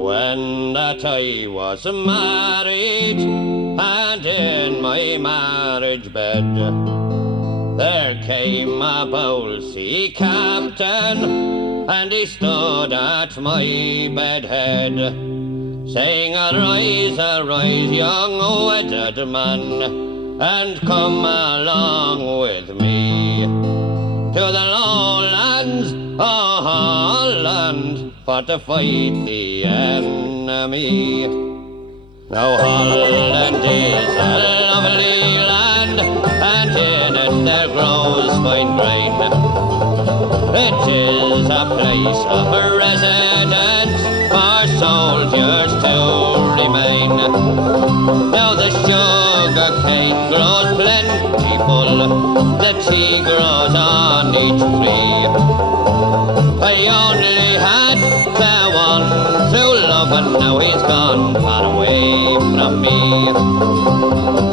When that I was married, and in my marriage bed, there came a bold sea captain, and he stood at my bed head, saying, arise, young wedded man, and come along with me to the lowlands of Holland for to fight the enemy. Now Holland is a lovely land, and in it there grows fine grain. It is a place of residence for soldiers to remain. Now the sugar cane grows plentiful, the tea grows on each tree. I only had the one to love, and now he's gone far away from me.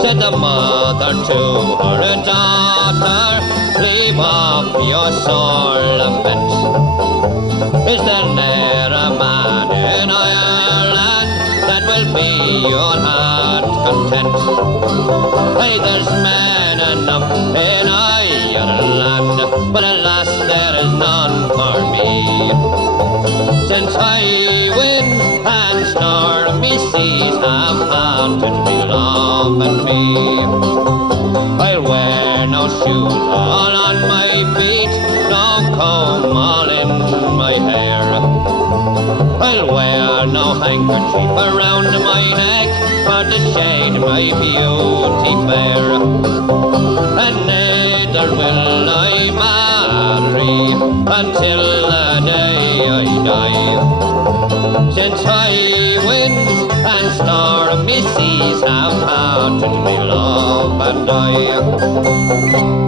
Said the mother to her daughter, leave off your sore lament. Is there ne'er a man in Ireland that will be your heart content? Hey, there's men enough in Ireland, but alas, there is none for me. Since high winds and stormy seas have haunted me, love and me, I'll wear no shoes all on my feet, no comb all in my hair. I'll wear no handkerchief around my neck for to shade my beauty fair. And neither will I marry until the day I die, since high winds and stormy seas have haunted me, love and I.